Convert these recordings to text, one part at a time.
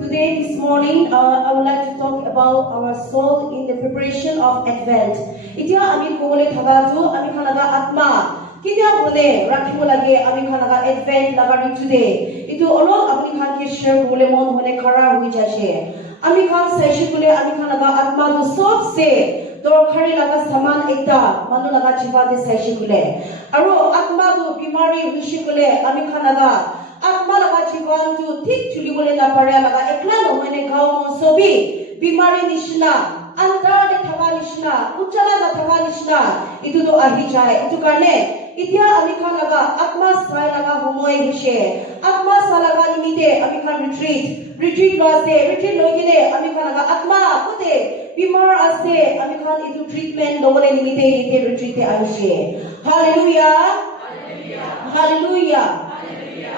Today, this morning, I would like to talk about our soul in the preparation of Advent. Itia ami kole thagaju ami khanaga atma. Kinya bole rakhibo lage ami khanaga Advent lagari today. Itu olok apni khan ke share bole mon hone khara hui jase. Ami khan session kole ami khanaga atma tu sob se dorkhari laga saman ekta manu laga jiwa de session kole. Aro atma tu bimari hushi kole ami khanaga आत्मा लगा जीवन जो ठीक चुली बोले ना पड़े लगा एकला नो मैंने गाँव में सोबी बीमारी निश्ना अंतर ने थका निश्ना उच्चला ना थका निश्ना इतु तो आही जाए इतु करने इतिया अमिखा लगा आत्मा साय लगा होमोए हिशे आत्मा सा लगा निमिते अमिखा रिट्रीट लोगिने अमिखा लगा आत्मा कुते बीमार आसे अमिखा इतु ट्रीटमेंट लोगोने निमिते इते रिट्रीट ते आहिशे hallelujah hallelujah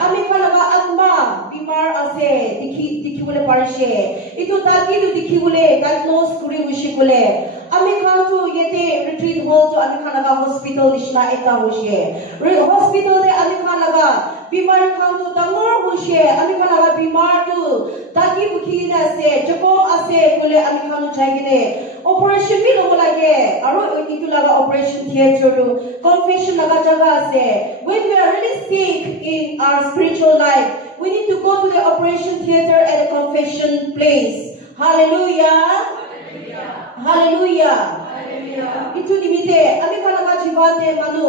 ami khalaga atma bimar ase dikhi bole parise itu taki tu dikhi bole diagnose kuri wishi bole ami khan tu yete retreat hall to ami khalaga hospital nishna ekta hoise hospital de ami khalaga bimar khan tu dangor hoise ami khalaga bimar tu taki bukhi na ase joko ase bole ami khan jai gine operation bi logo lage aro itu laga operation theater tu confession laga jaga ase when we are really sick in our spiritual life, we need to go to the operation theater at the confession place. Hallelujah. Hallelujah. Hallelujah. Itu dimite, ami khalaga jivante manu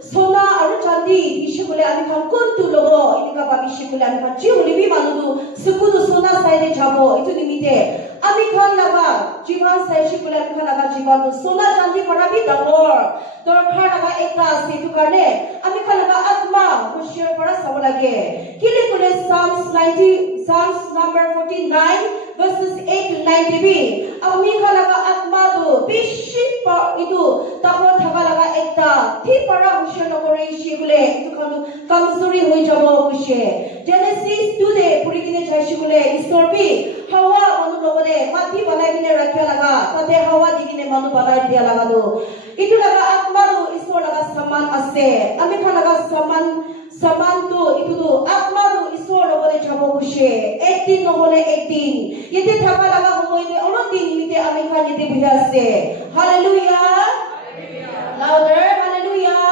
sona aru chandi ishule ami khan kuntu logo inika babishule ami khan chiuli bi manu sukudu sona side jabo itu dimite ami khan laga jivan sai shikule ami khan laga jivan sona chandi parabi dangor tor khar laga ekta ase itu karne ami khan laga atma hushiyar para sab lage kile kule Psalms number 49 verses 8 to 9 bi ami khan laga atma do bishi itu tabo thaka laga ekta thi para hushiyar nokore shikule itu khan kamzuri hoi jabo kushe Genesis 2 de puri kine jai shikule istor bi hawa manu logone mati banai kine rakhya laga tate hawa digine manu banai dia laga do itu laga atma do istor laga saman ase ami khan laga saman to itu do atma do istor logone jabo kushe 18 nohole 18 yete thaka laga homoi de ono din nimite ami khan yete bhi ase hallelujah louder hallelujah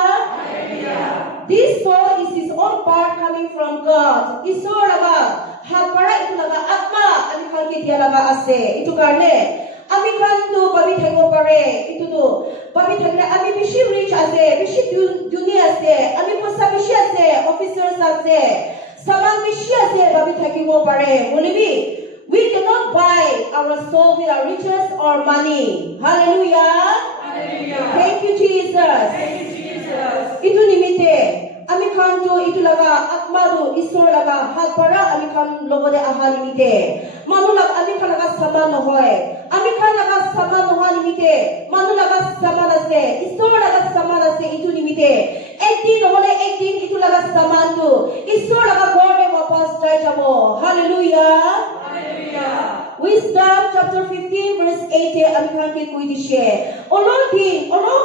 this soul is his own part coming from God isor laga hat para itu laga atma ami khan ke dia laga ase itu karne ami khan tu babi thaibo pare itu tu babi thakle ami bishi rich ase bishi dunia ase ami posa bishi ase officers ase saman bishi ase babi thakibo pare bolibi we cannot buy our soul with our riches or money hallelujah thank you Jesus itu nimite ami khan tu itu laga atma tu isor laga hat para ami khan logode aha nimite manu lag ami khan laga saman nohoy ami khan laga saman noha nimite manu laga saman ase isor laga saman ase itu nimite 18 nohole 18 itu laga saman tu isor laga gode wapas jai jabo hallelujah Wisdom chapter 15 verse 8 ami khan ke koi dishe olo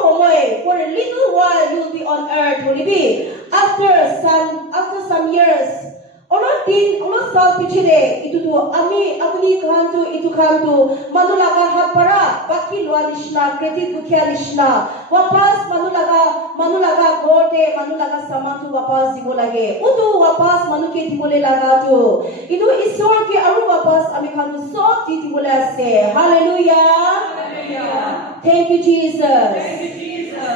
homoy for a little while you will be on earth holibi after some years olo sal pichire itu tu ami apni khan tu itu khan tu manu laga hat para baki lwa lishna credit bukhya lishna wapas manu laga gote manu laga saman tu wapas dibo lage utu wapas manu ke dibole laga tu itu isor ke aru wapas ami khan tu sob dibole ase hallelujah thank you Jesus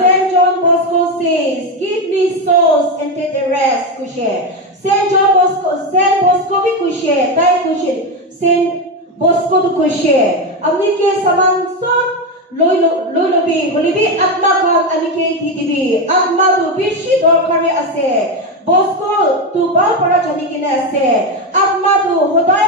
Saint John Bosco says give me souls and take the rest kushe Saint Bosco भी खुश है ताई खुश है Saint Bosco तो खुश है अपने के समान सब लोई भी बोली भी आत्मा खान अन्य के थी भी आत्मा तो बिशी दरकार है ऐसे Bosco तो बाल पड़ा जाने के लिए ऐसे आत्मा तो होदाय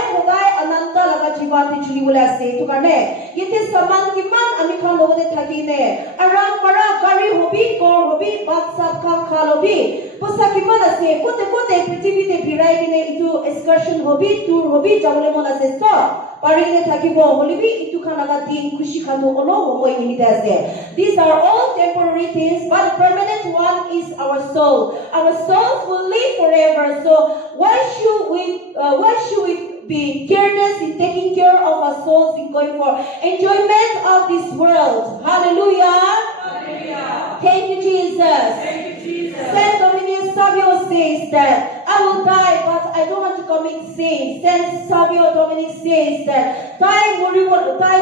अनंत लगा जीवन ते चुली बोले ऐसे तो करने ये ते समान किमान अन्य खान लोगों ने थकी ने आराम पड़ा गाड़ी होबी गोर होबी बात सब खा lobi posa kiman ase kote kote prithvi te bhirai kine itu excursion hobi tour hobi jabole mon ase so parine thakibo holibi itu khanaga din khushi khanu olo homoi nimite ase. These are all temporary things, but permanent one is our soul. Our souls will live forever. So why should we be careless in taking care of our souls in going for enjoyment of this world? Hallelujah. Hallelujah. Thank you, Jesus. Thank you, Jesus. Saint Dominic Savio says that I will die, but I don't want to commit sin. Saint Savio Dominic says that die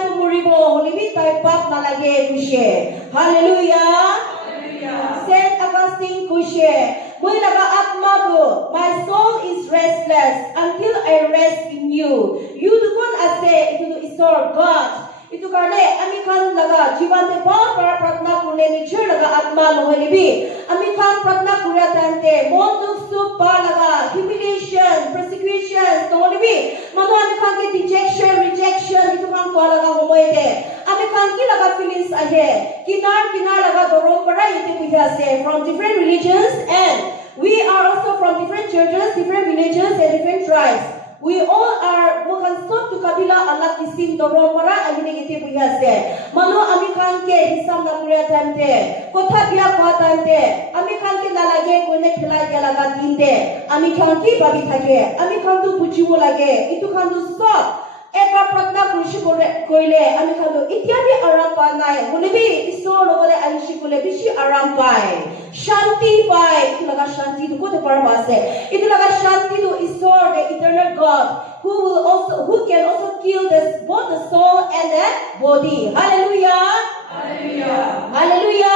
to muribo, holibi tai pap nalage kushe. Hallelujah. Hallelujah. Saint Augustine kushe. My soul is restless until I rest in you. You dukun ase itu isor God. Itu karena ami kan laga jiwan te ba para pratna kurne ni chur laga atma lohelibi. Ami kan pratna kurya tante mon duk sup ba laga humiliation, persecution lohelibi. Mano ami kan ke rejection itu kan kwa laga homoide. Ami kan ki laga feelings ahe. Kinar laga dorong para yete kuya se from different religions, and we are also from different churches, different villages, and different tribes. We all are bukan satu kabila anak kisim dorong para ahine kita punya se. Mano ami kan ke hisam na punya tante, kota biak kota tante. Ami kan ke nalage kone khilai ke laga dinde. Ami kan ki babi thake. Ami kan tu pujiwo lage. Itu kan tu stop. Ekbar pratna kurishi koile. Ami kan tu ityadi aram panai. Holebi isor logole alishi kole bishi aram pai. Shanti pai. Itu laga shanti tu kote parabase. Itu laga shanti tu isor the eternal God who can also kill both the soul and the body. Hallelujah. Hallelujah. Hallelujah.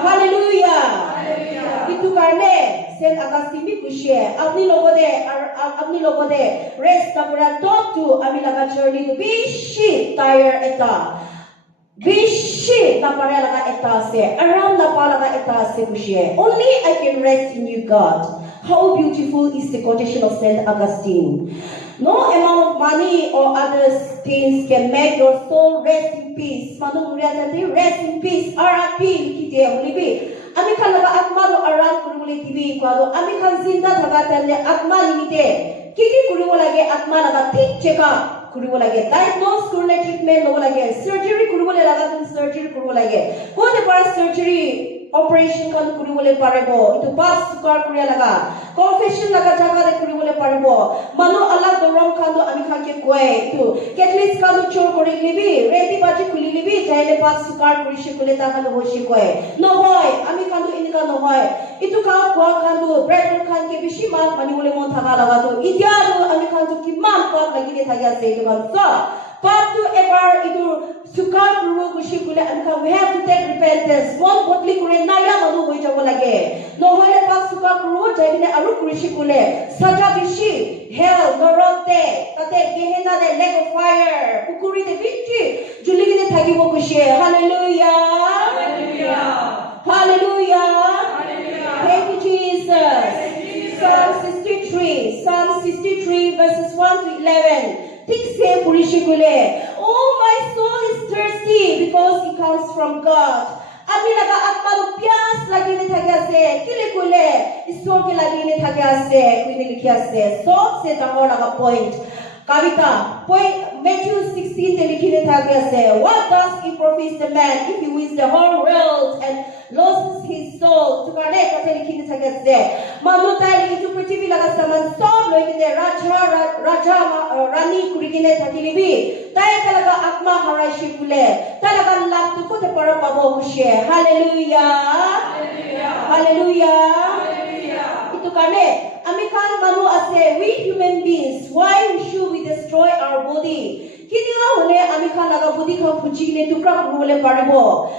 Hallelujah. Hallelujah. Itu karena Saint Augustine kushe apni logo de rest kapura talk to ami laga journey to bishi tire eta bishi na pare laga eta se around na pala laga eta se kushe. Only I can rest in you, God. How beautiful is the quotation of Saint Augustine. No amount of money or other things can make your soul rest in peace. Manu rest in peace. R.I.P. Kite ulibi. Ami kan laga atma do aram kurule tibi kwado. Ami kan zinda thagatan le atma limite. Kiki kuriwo lage atma laga ठीक check up kuriwo lage. Diagnose kurule treatment logo lage. Surgery kuriwo le laga surgery kuriwo lage. Kode para surgery operation kan kuriwole parebo itu pas sukar kuriya laga confession laga jaga de kuriwole parebo mano alag dorong kan do ami kan ke koe itu catholic kan do chor kori libi ready baji khuli libi jaile pas sukar kurishi kule ta kan hoshi koe no hoy ami kan do inika no hoy itu ka kwa kan do brother kan ke bishi mak mani wole mon thaga laga to idia do ami kan do kiman pak lagi de thagya se kan so Part to ever itu sukar kuru kushi kule anka we have to take repentance. One botli kure naya manu hoi jabo lage. No hoi pas sukar kuru jahine aru kushi kule. Saja bishi hell norote tate gehena de lake of fire. Ukuri de bichi juli gine thagi bo kushi. Hallelujah. Hallelujah. Hallelujah. Hallelujah. Thank you, Jesus. Psalm 63 verses 1 to 11. Think say purishikule. Oh, my soul is thirsty because it comes from God. Ami laga atma do pias lagi ne thagya se kile kule isor ke lagi ne thagya se kuine likhya se so se tamor laga point kavita point Matthew 16 te likhine thagya se what does it profit the man if he wins the whole world and loses his soul? Tukane kate likhine thagya se manutai itu prithvi laga saman sob loikine raja rani kurikine thakilibi tai talaga atma haraishi kule talaga lap tu kote para pabo kushe. Hallelujah. Hallelujah. Hallelujah. Itu kane ami kan manu ase we human beings why should we destroy our body? Kini hone ami kan laga body kan puchine tukra kurule paribo.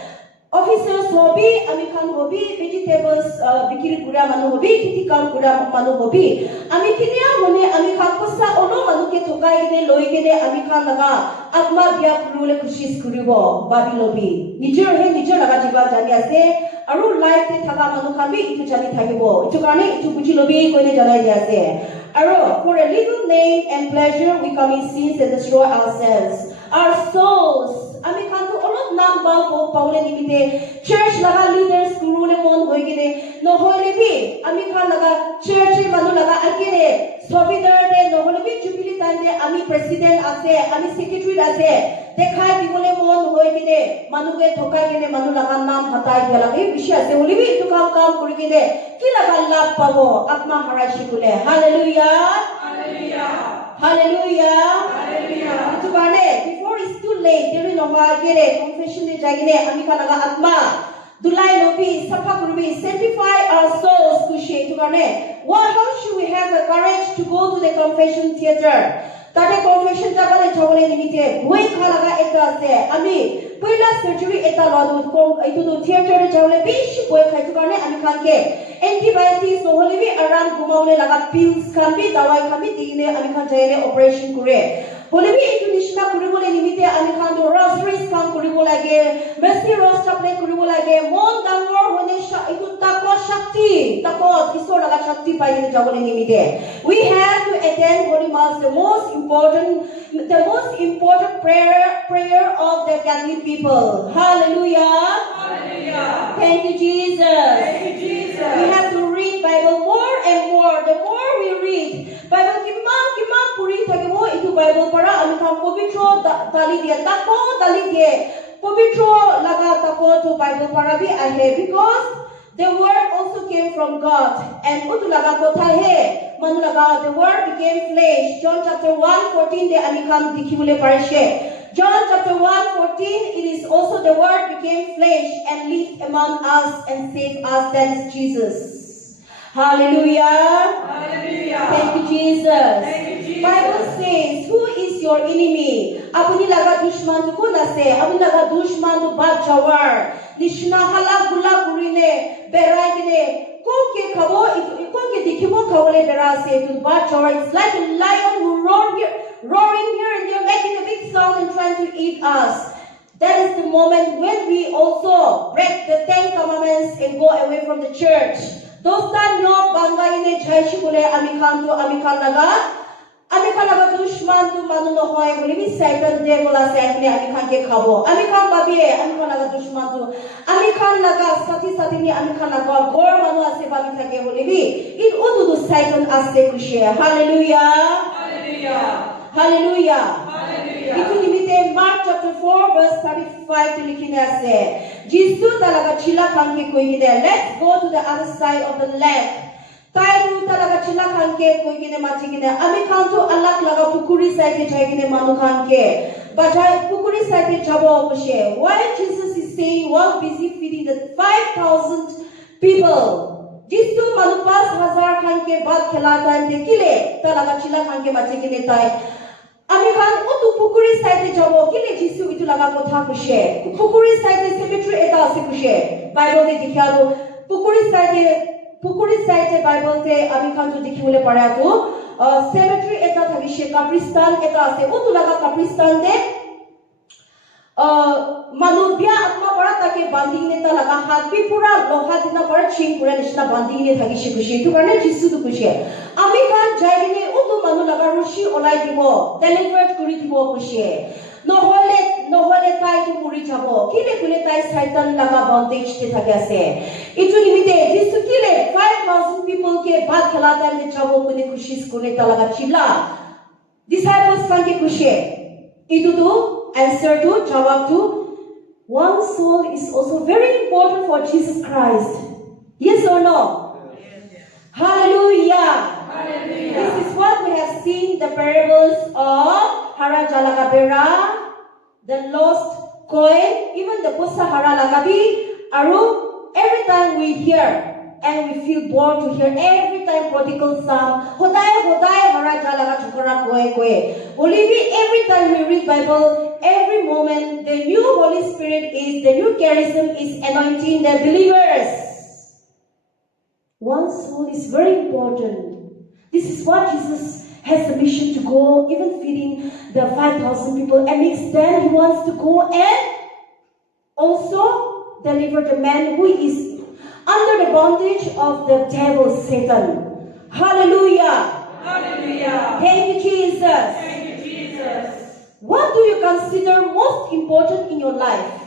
Officers hobi, ami kan hobi, vegetables bikiri kura manu hobi, kiti kam kura manu hobi. Ami kini hone ami kan kosa ono manu ke tokai ne loi ke ne ami kan laga atma biya kurule kushis kuribo babi lobi. Nijor laga jiba jani ase. Aru life te thaga manu kan bi itu jani thagibo. Itu kane itu puji lobi koine janai ase. Aru for a little name and pleasure we commit sins and destroy ourselves. Our souls. Ami kan tu olot nam bal ko paule nimite church laga leaders guru le mon hoigine no hoilebi ami khan laga church manu laga akire sobidar de no hoilebi jubilee time de ami president ase ami secretary ase dekhai dibole mon hoigine manu ke thokai gine manu laga naam hatai dia lagi bishi ase hoilebi tu kam kurigine ki laga lab pabo atma harashi bole hallelujah hallelujah hallelujah tu kane before it's too late there no magere confession de jagine ami khan laga atma dulai lobi safa kurbi sanctify our souls kushe tu kane how should we have the courage to go to the confession theater tate confession jagale jawale nimite boi khalaga eta ase ami poila surgery eta ladu ko itu do theater jawale bishi boi khai tu kane ami khan ke antibiotics no hole bi aram gumaule laga pills khan bi dawai khan bi dine ami khan jaile operation kure hole bi itu nishna kuribole nimite ami khan do rosaries khan kuribo lage mercy rose chaplet kuribo lage mon dangor hone itu tako shakti tako isor laga shakti paine jawale nimite we have to attend holy mass the most important prayer of the Catholic people. Hallelujah. Hallelujah. Thank you, Jesus. Thank you, Jesus. We have to read Bible more and more. The more we read, Bible kimang puri thakibo itu Bible para ami kham pabitro dali dia tako dali dia pabitro laga tako to Bible para bi ahe because the word also came from God. And utulaga kotha he manulaga the word became flesh. John chapter 1:14 de amikam dikhibule parishe. John chapter 1:14 it is also the word became flesh and lived among us and saved us. That is Jesus. Hallelujah. Hallelujah. Thank you, Jesus. Thank you, Jesus. Bible says, who is your enemy? Apuni laga dushman tu kon ase? Apuni laga dushman tu bad jawar. Nishna hala gula gurine berai gine konke khabo konke dikhibo khabole berase to bad jawar. It's like a lion who roaring here and there, making a big sound and trying to eat us. That is the moment when we also break the 10 commandments and go away from the church. Those time no bangai ne jaishi bole ami khan laga dushman tu manu no hoy bole bi Satan devil ase akne ami khan ke khabo ami khan babi ami khan laga dushman tu ami khan laga sati ni ami khan laga gor manu ase babi thake bole bi it udu Satan ase kushe. Hallelujah. Hallelujah. Hallelujah. Hallelujah. Itu nimite Mark chapter 4 verse 35 to likhine ase. Jesus talaga chila khanke koigine let's go to the other side of the lake. Tai tu talaga chila khanke koigine machigine ami khan to alak laga pukuri side jaigine manu khanke bajai pukuri side jabo kushe. Why Jesus is saying while busy feeding the 5,000 people jisu manu 5,000 khanke bad khelata dekile talaga chila khanke machigine tai ami khan utu pukuri side jabo kile jisu itu laga kotha kushe pukuri side cemetery eta ase kushe Bible de dikhado pukuri side Bible te ami khan jo dikhibole pare to cemetery eta thagishe kabristan eta ase utu laga kabristan de manu bia atma para take bandine ta laga hat bi pura loha dina para ching pura nishna bandine thagishe kushe tu karne jisu tu kushe ami khan jaigine utu manu laga rushi olai dibo delivered kuri dibo kushe nohole tai tu muri jabo kile kule tai Satan laga bondage te thake ase itu nimite jisu kile 5,000 people ke bad khelata ne jabo kune kushis kune ta laga chila disciples khan ke kushe itu tu answer to jawab to one soul is also very important for Jesus Christ. Yes or no? Yes. Hallelujah. Hallelujah. This is what we have seen the parables of Hara Jalagabera, the lost coin, even the Pusa Hara Lagabi, Aru. Every time we hear and we feel bored to hear every time prodigal son, Hodai Hara Jalaga Chukara Koe. Olivi, every time we read Bible, every moment the new Holy Spirit is, the new charism is anointing the believers. One soul is very important. This is what Jesus has the mission to go, even feeding the 5,000 people. And next then he wants to go and also deliver the man who is under the bondage of the devil, Satan. Hallelujah. Hallelujah. Thank you, Jesus. Thank you, Jesus. What do you consider most important in your life?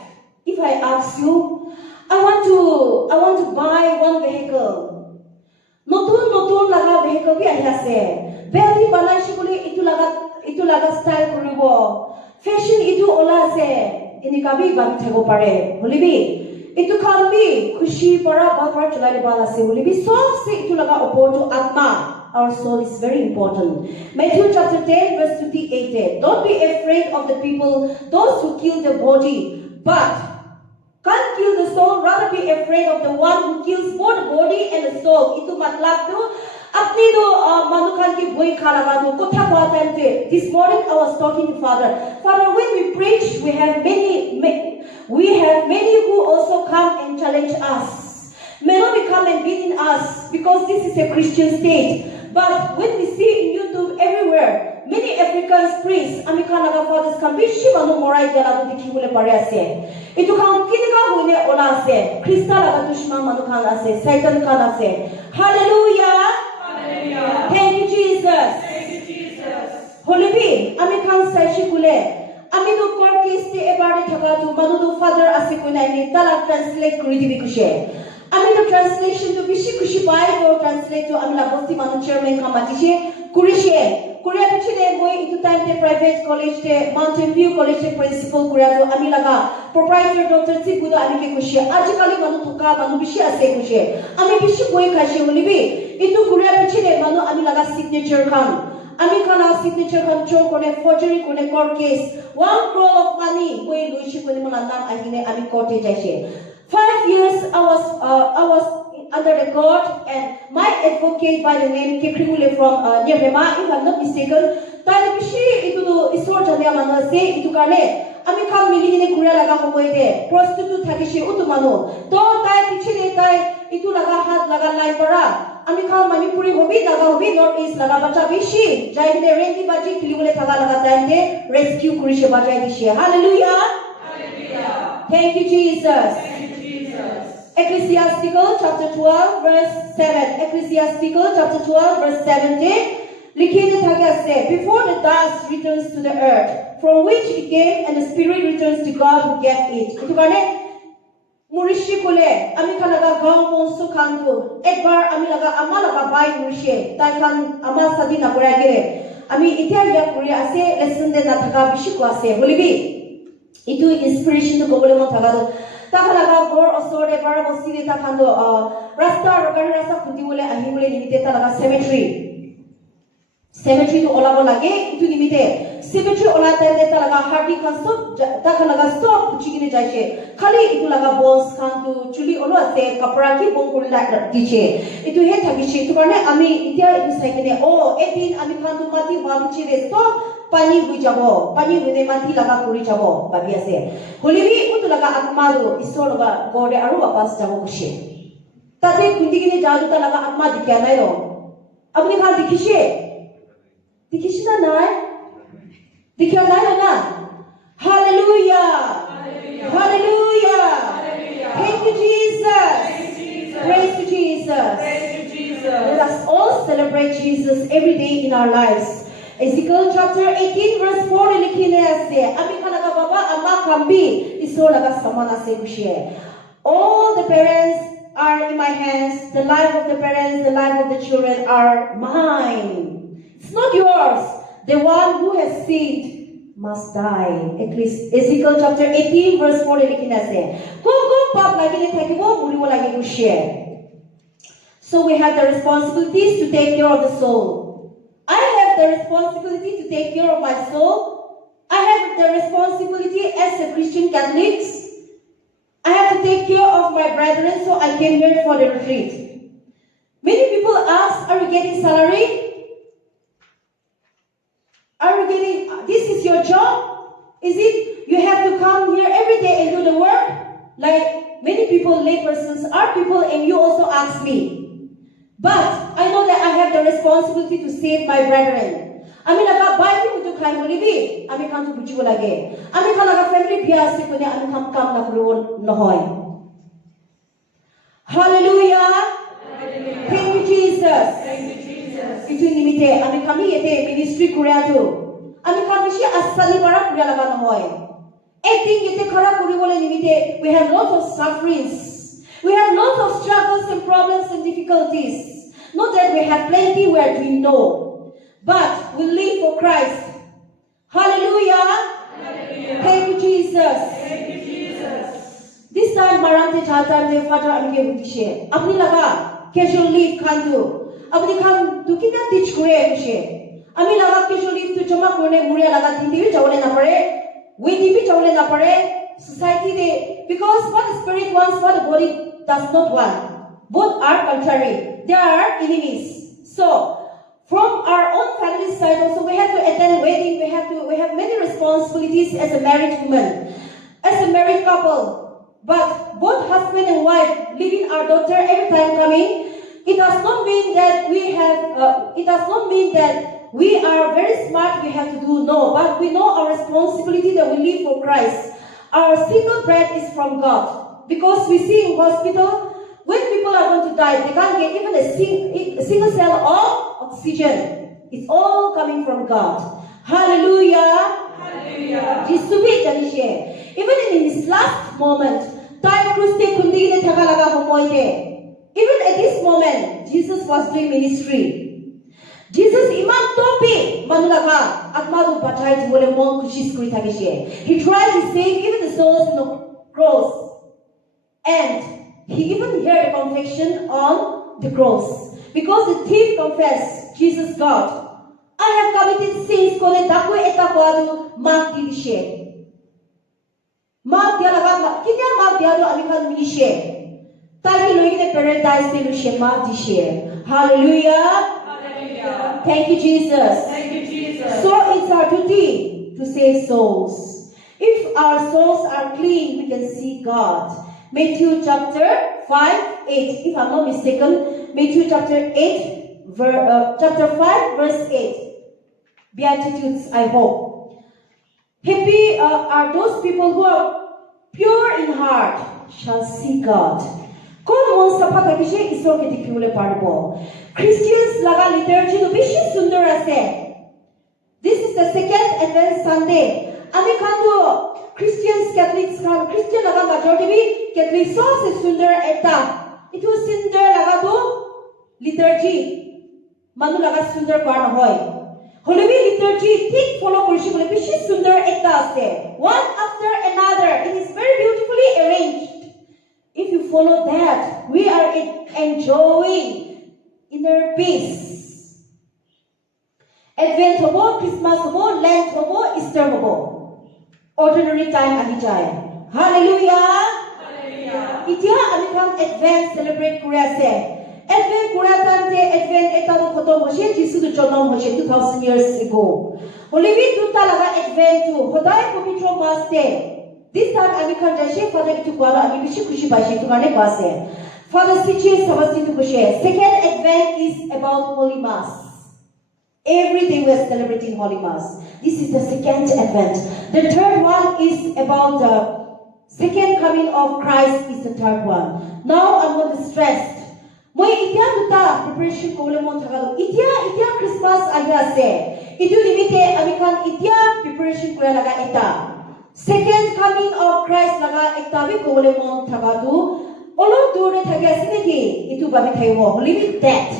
If I ask you, I want to I want to buy one vehicle. Notun laga vehicle bi ahi ase. Belti banai shikule itu laga style kuribo. Fashion itu ola ase. Ini kabi ban thego pare. Holibi. Itu kambi khushi para bahar chalai bala se. Holibi sob se itu laga opotu atma. Our soul is very important. Matthew chapter 10 verse 28. Don't be afraid of the people, those who kill the body, but can't kill the soul. Rather be afraid of the one who kills both the body and the soul. Itu matlab tu. Apni do manukan ki boi khalaga do kotha kwa time te. This morning I was talking to Father. Father, when we preach, we have many who also come and challenge us. May not be come and beat in us because this is a Christian state. But when we see in YouTube everywhere, many African priests, Amikanaga fathers can be Shimano Morai Galabu Kibule Pariase. Itu kan kinika wine ola ase. Krista laga dushman manukan ase. Satan kan ase. Hallelujah. Hallelujah. Thank you, Jesus. Thank you, Jesus. Holibi, Amikan Sashi Kule. Amido court case te ebari thagatu manudo father ase kuna ni tala translate kuri dibi kushe. Ami the translation to bishi kushi pai to translate to ami labosti manu chairman kamatishe kurishe Korea pichile moi itu time te private college te Mountain View College te principal Korea to ami laga proprietor Dr. Sibudo ami ke kushi ajikali manu tuka manu bishi ase kushi ami bishi moi kashi ulibi itu Korea pichile manu ami laga signature kan ami kana signature kan cho kone forgery kone court case 1 crore of money moi luishi kone mana nam ahine ami court te jaise 5 years I was under the court, and my advocate by the name Keprimule from near Rema, if I'm not mistaken, tai bishi itu isor jania manu se itu karne ami kam mili ne kuria laga homoi de prostitute thakishi utu manu to tai pichine tai itu laga hat laga lai para ami kam manipuri hobi laga hobi north east laga bacha bishi jai de renki baji kilibule thaga laga time de rescue kurishe bajai dishi. Hallelujah. Hallelujah. Thank you, Jesus. Ecclesiastical chapter 12 verse 7. Ecclesiastical chapter 12 verse 17. Likhite thake ase, before the dust returns to the earth, from which it came, and the spirit returns to God who gave it. Itu karne murishi kule ami kanaga gaw monsu kandu ekbar ami laga ama laga bai murishe tai kan ama sadi na kura gere ami itia ya kuri ase lesson de na thaka bishi ko ase bolibi itu inspiration to gobole mo thaka do takalaga gor osore bara boside takando rasta rogani rasta khuti bole ahi bole nimite talaga cemetery to olabo lage itu nimite cemetery ola tande talaga hardi khan sob takalaga sob kuchigine jaise khali itu laga bones khan tu chuli olo ase kapra ki bongkul la diche itu he thagiche itu karne ami itia itu saikine o edin ami khan tu mati bamchi re sob pani hui jabo pani hune mati laga kuri jabo babi ase holibi utu laga atma do isor laga gode aru wapas jabo kushe tate kundigine jadu ta laga atma dikya nai ro apni khan dikishna nai dikya nai na. Hallelujah. Hallelujah. Thank you, Jesus. Praise to Jesus. Let us all celebrate Jesus every day in our lives. Ezekiel chapter 18 verse 4 likhine ase ami kanaga baba amma kambi isolaga samana se kushe. All the parents are in my hands. The life of the parents, the life of the children are mine. It's not yours. The one who has sinned must die. At least Ezekiel chapter 18 verse 4 likhine ase kung pap lagi ne thakibo muribo lagi kushe. So we have the responsibilities to take care of the soul. I have the responsibility to take care of my soul. I have the responsibility as a Christian Catholic. I have to take care of my brethren, so I came here for the retreat. Many people ask, are you getting salary? Are you getting, this is your job? Is it, you have to come here every day and do the work? Like many people, laypersons, are people, and you also ask me. But I know that I have the responsibility to save my brethren. Ami laga bai ki mutu khai bolibi ami kan tu bujibo lage ami kan laga family biya se kone ami kam na kuro nohoy. Hallelujah. Thank you, Jesus. Itu nimite ami kami yete ministry kuria tu ami kan bishi asali bara kuria laga nohoy. Eting yete khara kuri bole nimite we have lots of sufferings. We have facing problems and difficulties. Not that we have plenty, we are doing no. But we live for Christ. Hallelujah. Hallelujah. Thank you, Jesus. Thank you, Jesus. This time, Marante Chatan, the Father, I'm going to share. Apni laga, casual leave can do. Apni can do kita teach kure share. Ami laga casual leave to choma kone muria laga tindi bi chawle na pare. We tibi chawle na pare. Society de, because what the spirit wants, what the body does not want. Both are contrary. They are enemies. So, from our own family side also, we have to attend wedding. We have many responsibilities as a married woman, as a married couple. But both husband and wife leaving our daughter every time coming, it does not mean that we have. It does not mean that we are very smart. We have to do no, but we know our responsibility that we live for Christ. Our single bread is from God, because we see in hospital when people are going to die, they can't get even a single cell of oxygen. It's all coming from God. Hallelujah. Hallelujah. Even in his last moment, even at this moment, Jesus was doing ministry. Jesus imam topi manulaga atmadu batai wole mon kushis kuri tagishe. He tried to save even the souls in the cross. And he even heard a confession on the cross. Because the thief confessed, Jesus God, I have committed sins kone daku eta kwadu maaf divishe. Maaf dia laga kinya maaf dia do amikan minishe. Taki loigine paradise de lushe maaf dishe. Hallelujah. Hallelujah. Thank you, Jesus. Thank you, Jesus. So it's our duty to save souls. If our souls are clean, we can see God. Matthew chapter 5, 8. If I'm not mistaken, Matthew chapter 5, verse 8. Beatitudes, I hope. Happy are those people who are pure in heart, shall see God. Christians laga liturgy to bishi sundar ase. This is the second Advent Sunday. Ami khandu Christians, Catholics kan Christian laga majority bi Catholic so se sundar eta. It was sundar laga to liturgy. Manu laga sundar kwana hoy. Holy liturgy thik follow korishi bole bishi sundar eta ase. One after another. It is very beautifully arranged. If you follow that, we are enjoying inner peace. Advent hobo, Christmas hobo, Lent hobo, Easter hobo. Ordinary time ahi jai. Hallelujah. Hallelujah. Itia amikam Advent celebrate Korea se. Advent Korea tante Advent etado koto moshe Jesus du jonom moshe 2000 years ago. Olivi tuta laga Advent tu hodai pavitro mass day. This time amikam jashe Father itu kwala ami bishi kushi bashi tu kane kwase. Father sichi sabasti tu kushe. Second Advent is about Holy Mass. Every day we are celebrating Holy Mass. This is the second Advent. The third one is about the second coming of Christ is the third one. Now I'm going to stress. Moi itia duta preparation ko le mon thagalo. Itia Christmas aja se. Itu limite amikan itia preparation ko laga eta. Second coming of Christ laga eta bi ko le mon thagadu. Olo dure thagya sineki itu babi thaiwo. Limit that.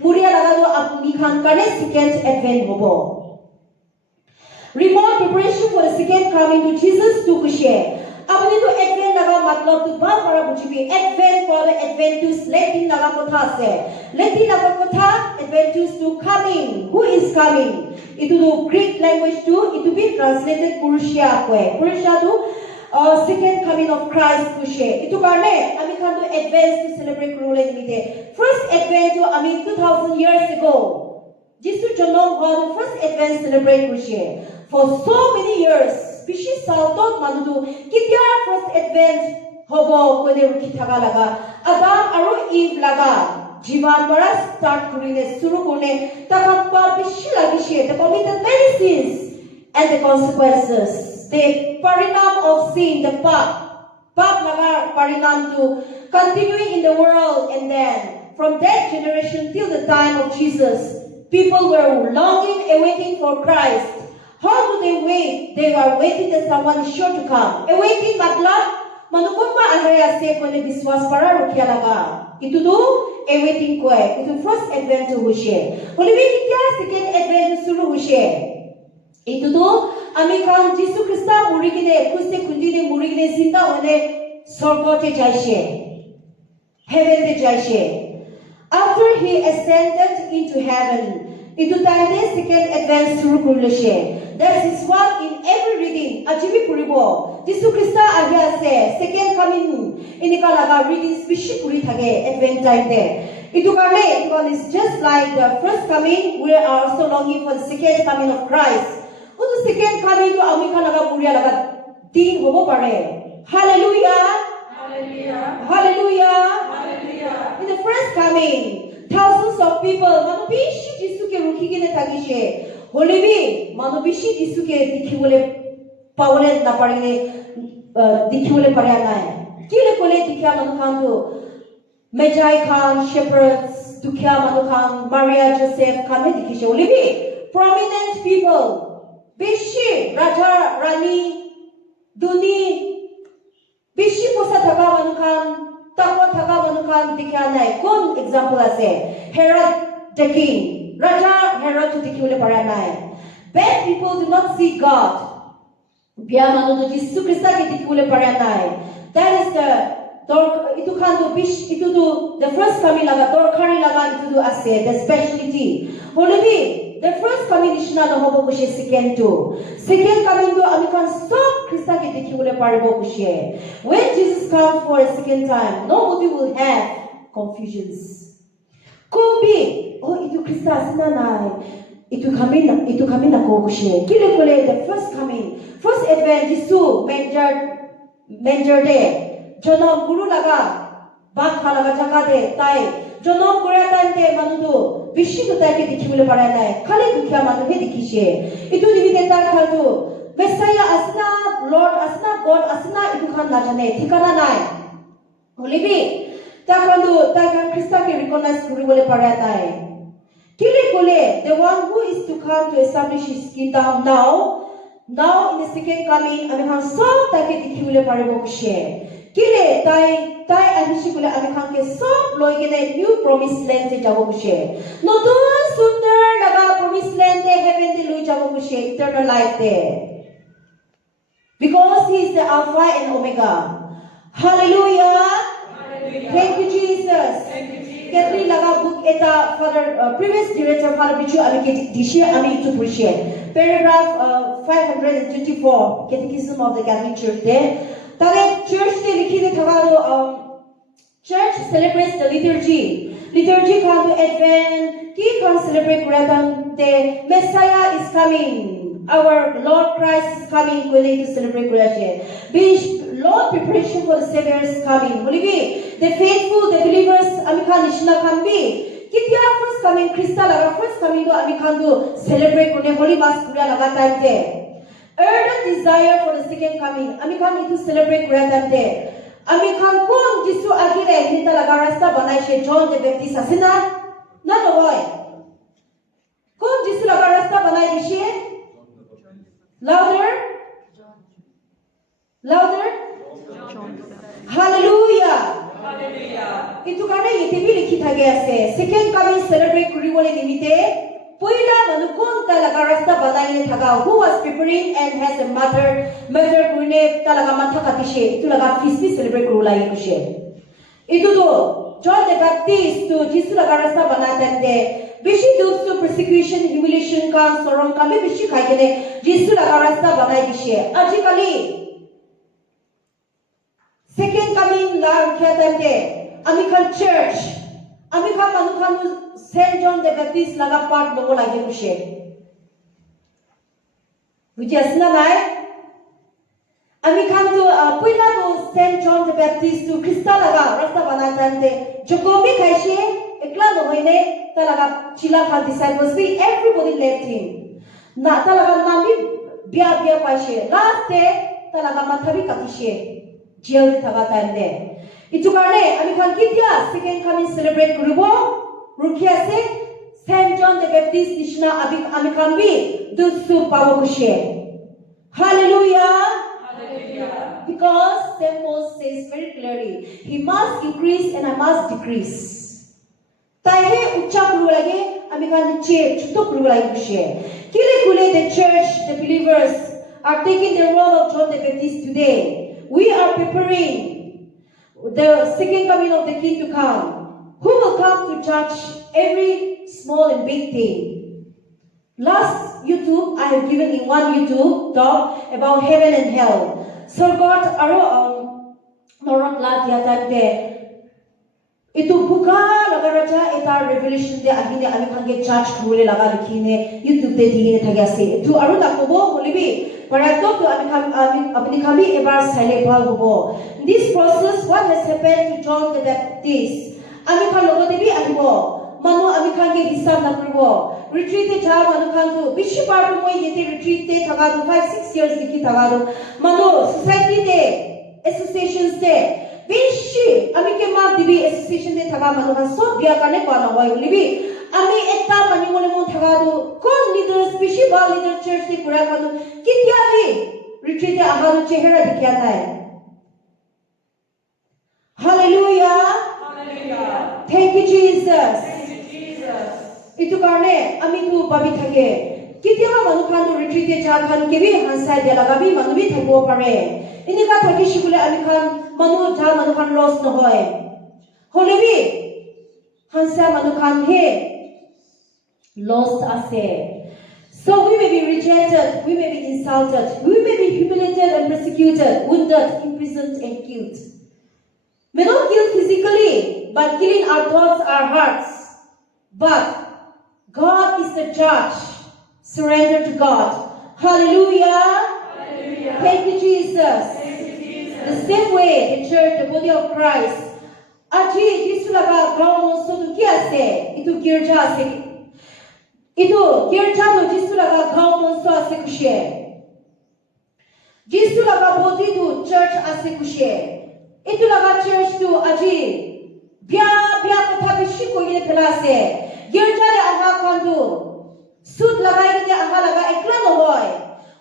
Muria lagado apni khan kane second Advent hobo. Remote preparation for the second coming to Jesus to kushe. Apni to Advent laga matlab to bahut bada bujibi. Advent for the Adventus Latin laga kotha se. Latin laga kotha Adventus to coming. Who is coming? Itu to Greek language to itu be translated Purusha kwe. Purusha to second coming of Christ kushe. Itu karne ami khan to Advent to celebrate kurule nimite. First Advent to ami 2000 years ago. Jisu jonom hwa first Advent celebrate kushe. For so many years. Bishi saltot manudu kitya first Advent hobo kone ruki thaga laga Adam aro Eve laga jivan bara start kurine suru kone takappa bishi lagishe. They committed many sins and the consequences, the parinam of sin, the pap laga parinam to continuing in the world, and then from that generation till the time of Jesus, people were longing and waiting for Christ. How do they wait? They are waiting that someone is sure to come. Awaiting matlab Manukon ma ahay ase kone biswas para rukia laga. Itu tu awaiting kue. Itu first advent tu hushe. Holebi kitya second advent suru hushe. Itu tu ami kan Jisu Krista muri kine kuste kundi ne muri kine sinta one sorgo te jaishe. Heaven te jaishe. After he ascended into heaven, itu tadi second advent suru kuruleshe. That is what in every reading ajibi kuribo. Jisu Krista ahya se second coming ini kalaga reading bishi kuri thage advent time de. Itu karne it is just like the first coming. We are also longing for the second coming of Christ. Utu second coming to ami kalaga puriya laga din hobo pare. Hallelujah. Hallelujah. Hallelujah. Hallelujah. In the first coming, thousands of people manubishi Jisu ke rukhi kine thagishe. Holebi manubishi Jisu ke dikhibole pawale na parine dikhibole pare nai. Kile kole dikhya manukhan to Magi Khan, shepherds, Dukhya Manukhan, Maria, Joseph Khan he dikhishe. Holebi prominent people, bishi Raja, Rani, Duni, bishi posa thaka manukhan, takwa thaka manukhan dikhya nai. Kon example ase Herod the king, Raja Herod to dikhibole pare nai. Bad people do not see God. Biya manu to Jisu Krista ke dikhibole pare nai. That is the itu kan tu bish itu tu the first coming laga dorkari laga itu tu ase the speciality. Holebi the first coming ishna no hobo kushe second coming tu ami kan sob Krista ke dikhibole paribo kushe. When Jesus comes for a second time, nobody will have confusions. Could be oh itu Krista asna nai. Itu kami na ko kushe. Kile kole the first coming, first advent Jisu manger de. Jonom guru laga bak khalaga jaga de tai jonom kura time te manudu bishi to tai ke dikhibole pare nai khali dukhya manu he dikhishe itu dimite tar khaltu Messiah asna Lord asna God asna itu khan na jane thikana nai holebi ta khandu ta kan Krista ke recognize kuribole pare nai kile kole the one who is to come to establish his kingdom now in the second coming ami khan sob ta ke dikhibole paribo kushe. Kile tai ahishi kule ami khan ke sob loi kene new promised land te jabo kushe. Notun sundar laga promised land te heaven te loi jabo kushe eternal life te. Because he is the Alpha and Omega. Hallelujah. Hallelujah. Thank you Jesus. Thank you, Jesus. Katri laga book eta Father previous director Father Bichu ami ke dishe ami itu purishe. Paragraph 524 Catechism of the Catholic Church there. Tare church te likhine thagado church celebrates the liturgy. Liturgy kan to advent ki kan celebrate kuratan te Messiah is coming. Our Lord Christ is coming. We need to celebrate kurashe. Lord preparation for the Savior is coming. Holy the faithful, the believers ami kan ishna kan bi. Kitya first coming Krista laga first coming to ami kan to celebrate kune holy mass kura laga time te. Ardent desire for the second coming. Ami khan itu celebrate kuratan de. Ami khan kon Jisu agire hinta laga rasta banai she John the Baptist asina na hoy. Kon Jisu laga rasta banai dishe? Louder. Hallelujah. Hallelujah. Itu karena yete bi likhi thage ase. Second coming celebrate kuribole nimite Poila manukon talaga rasta banai thaga who was preparing and has a mother kurine talaga matha katishe itu laga feast celebrate kurulai kushe. Itu to John the Baptist to Jisu laga rasta banai de bishi dukh to persecution humiliation ka sorong ka me bishi khai kene Jisu laga rasta banai dishe. Ajikali second coming la kya time de amikal church amikal manukhan Saint John the Baptist laga part logo lagi kushe. Buji asna nai? Ami khan to puila to Saint John the Baptist to Krista laga rasta banai tante. Jokobi khaishe ekla no hoine ta laga chila khan disciples be everybody left him. Na ta laga nami biya paishe. Last day ta laga mathabi katishe. Jail thaga tante. Itu karne ami khan kitya second coming celebrate kuribo. Rukia se Saint John the Baptist nishna ami khan bi dusu pawo kushe. Hallelujah. Hallelujah. Because St. Paul says very clearly, he must increase and I must decrease. Tahe ucha kuru lage, amikan che chuto kuru lage kushe. Kile kule the church, the believers are taking the role of John the Baptist today. We are preparing the second coming of the King to come. Who will come to judge every small and big thing? Last YouTube, I have given in one YouTube talk about heaven and hell. So God, aro norot la dia tante. Itu buka laga raja eta revelation de ahine ami khange judge kule laga likhine YouTube de dine thagase. Tu aro takobo bolibi. Parato to ami khami ebar sale bhal hobo. This process, what has happened to John the Baptist? Ami khan logo debi ahibo. Manu ami khange hisab na koribo. Retreat ja manu khan to bishi parto moi yete retreat te thagadu 5-6 years dikhi thagadu. Manu society de associations de bishi ami ke ma dibi association de thaga manu khan sob bia kane pala hoy libi. Ami ekta mani mole mo thagadu kon leaders bishi ba leader church de pura kanu kitya bi retreat de ahadu chehra dikhya hai. Hallelujah. Hallelujah. Thank you Jesus. Thank you, Jesus. Itu karne ami tu babi thake. Kitya manu khan retreat de ja khan ke bi hansai de laga bi manu bi thabo pare. Ini ka thaki shibule ami khan manu ja manu khan loss no hoy. Hole bi hansa manu khan he lost ase. So we may be rejected, we may be insulted, we may be humiliated and persecuted, wounded, imprisoned and killed. May not kill physically, but killing our thoughts, our hearts. But God is the judge. Surrender to God. Hallelujah. Hallelujah. Thank you, Jesus. Thank you, Jesus. The same way, the church, the body of Christ. Aji Jisu laga gaon so tu kya se? Itu girja se. Itu girja to Jisu laga gaon so ase kushe. Jisu laga body tu church ase kushe. Itu laga church tu aji bia kotha bishi koine phela se. Girja de aha kandu sud lagai de aha laga ekla no hoy.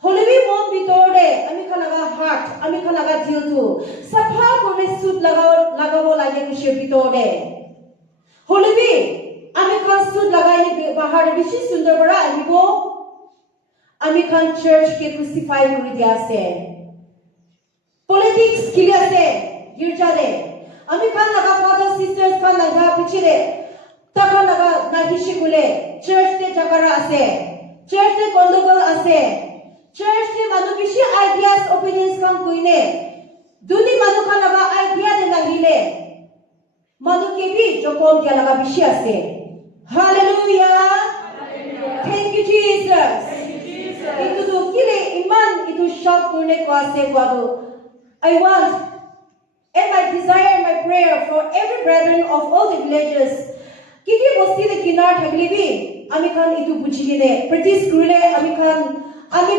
Holebi mon bitore ami khalaga heart ami khalaga dil tu sapha kone sud lagabo lage kushe bitore. Holebi ami khan sud lagai ni bahar bishi sundar bara amibo ami khan church ke crucify kori dia se. Politics kilia se girja de ami khan laga father sisters khan laga piche de takha laga nahishi kule church te jakara ase church te kondogol ase church te manu bishi ideas opinions kan koine duni manu khan laga idea de nahile manu ke bi jokom dia laga bishi ase. Hallelujah. Hallelujah. Thank you Jesus. Thank you, Jesus. Itu tu kile iman itu shout korne ko ase kwado. I want and my desire and my prayer for every brethren of all the villages. Kiki bosti de kinar thagli bi ami khan itu bujhi ne practice kurle ami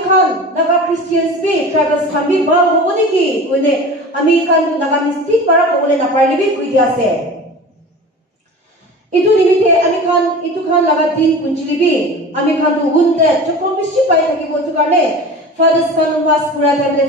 khan naga Christians bi tribals khan bi ba hobo niki koine ami khan naga mystic para bole na parli bi koi dia se. Itu nimite ami khan itu khan laga din punchli bi ami khan tu hunde chokom bishi pai thakibo tu karne Father's khan was kura table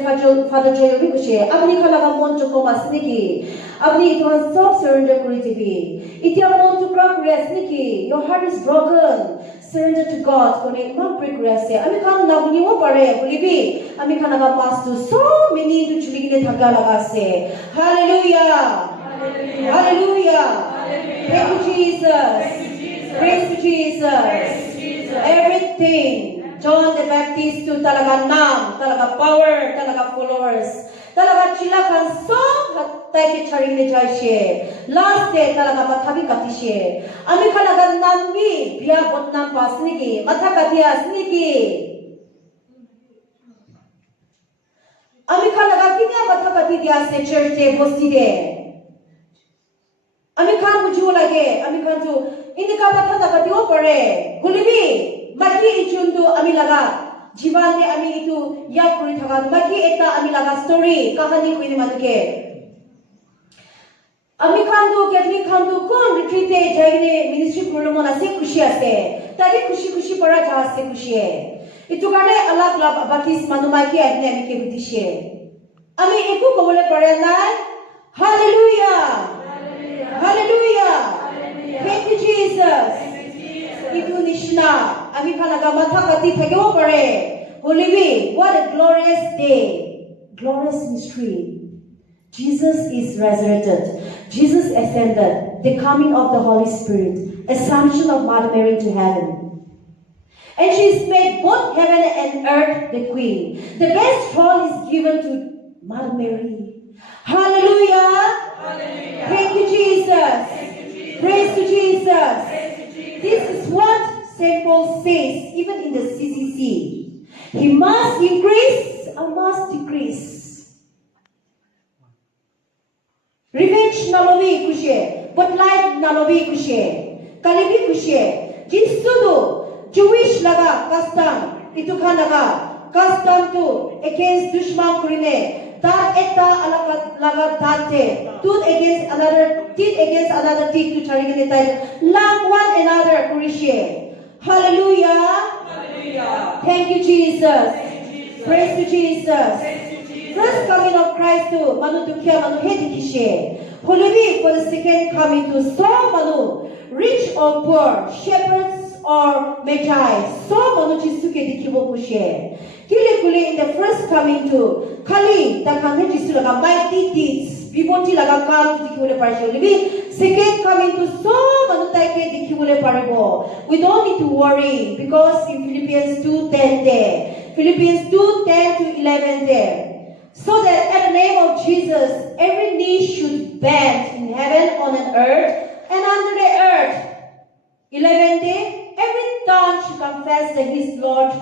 father joy bi kushe apni khan laga mon chokom asne ki apni itu han sob surrender kuri tibi itia mon to kra kuri asne ki your heart is broken surrender to God kone man pray kuri ase ami khan nabuni wo pare bulibi ami khan laga pass to so many to chuli gine thaka laga ase. Hallelujah. Hallelujah. Hallelujah. Hallelujah. Thank you Jesus. Thank you, Jesus. Praise to Jesus. Praise Jesus. Everything John the Baptist to talaga nam, talaga power, talaga followers, talaga chila kan sob hatay ke charing ne jai she. Last day talaga mathabi kati she. Ami khalaga nambi biya botnam pasne ki, matha kati asne ki. Ami khalaga kinya matha kati dia se church de bosti de. Ami khan bujhu lage, ami khan tu ini ka matha kati o pare. Hulibi Maki ichundu ami laga jivan de ami itu yak kuri thaga maki eta ami laga story kahani kuini manuke ami khandu Catholic khandu kon retreat e jaine ministry program na se khushi ase tari khushi para ja ase khushi itu karne alag baptist manu maki aine ami ke budishe Ami eku kobole pare nai. Hallelujah. Hallelujah. Thank you, Jesus. Itu nishna. Ami kanaga matha kati thageo pare. Holy, what a glorious day. Glorious mystery. Jesus is resurrected. Jesus ascended. The coming of the Holy Spirit. Assumption of Mother Mary to heaven. And she is made both heaven and earth the queen. The best throne is given to Mother Mary. Hallelujah. Hallelujah. Thank you, Jesus. Praise to Jesus. This is what St. Paul says, even in the CCC. He must increase, I must decrease. Revenge nalobi kushe, but life nalobi kushe, kalibi kushe. Jinsudu Jewish laga custom, itu kan laga custom tu against dushman kurine. That eta laga tate, tooth against another, teeth against another teeth to charigine tai. Love one another kurishe. Hallelujah. Hallelujah. Thank you, Jesus. Praise to Jesus. Jesus. First coming of Christ to manu dukhya manu hedikishe. Holy for the second coming to so manu rich or poor, shepherds or magi, so manu jisuke dikibo kushe. Kile kule in the first coming to kali takane jisu laga mighty deeds. Bibonti laga kam to dikibole parishe. Holy second coming to so manu taike dikibole paribo. We don't need to worry because in Philippians 2:10 there. Philippians 2:10 to 11 there. So that at the name of Jesus, every knee should bend in heaven, on an earth, and under the earth. 11 day, every tongue should confess that He is Lord,